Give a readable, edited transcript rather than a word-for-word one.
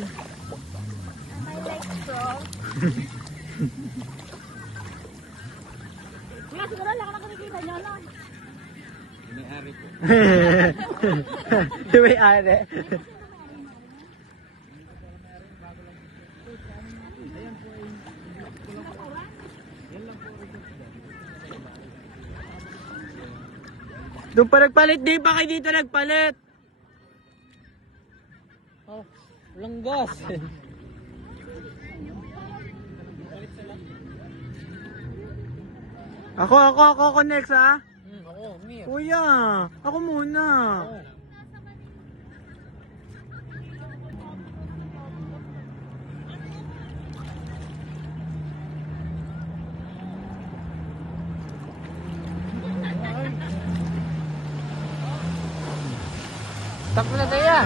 My legs strong. Kaya siguro lang ako nakikita niyo, no? May-ari po. May-ari. Doon pa nagpalit, di pa kayo dito nagpalit. Oh, walang gas. Ako next ha. Ako, Mir. Kuya, ako muna. Stop mo na tayo.